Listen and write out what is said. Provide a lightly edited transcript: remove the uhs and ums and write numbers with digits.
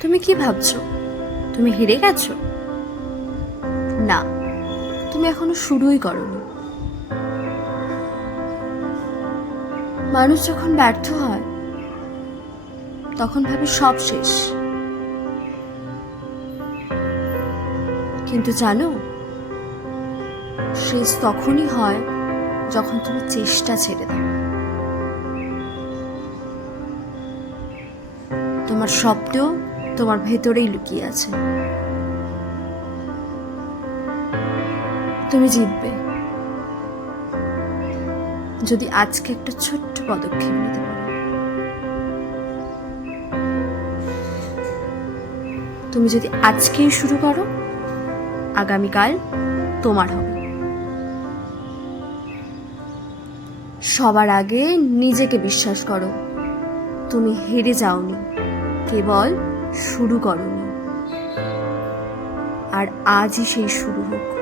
তুমি কি ভাবছো? তুমি হেরে গেছো? না, তুমি এখনো শুরুই করোনি। মানুষ যখন ব্যর্থ হয় তখন ভাবে সব শেষ, কিন্তু জানো, শেষ তখনই হয় যখন তুমি চেষ্টা ছেড়ে দাও। তোমার স্বপ্ন তোমার ভেতরেই লুকিয়ে আছে। তুমি জিতবে যদি আজকে একটা ছোট্ট পদক্ষেপ নিতে পারো। তুমি যদি আজকেই শুরু করো, আগামীকাল তোমার হবে। সবার আগে নিজেকে বিশ্বাস করো, তুমি হেরে যাওনি, কেবল শুরু করোনি। আর আজই সেই শুরু হোক।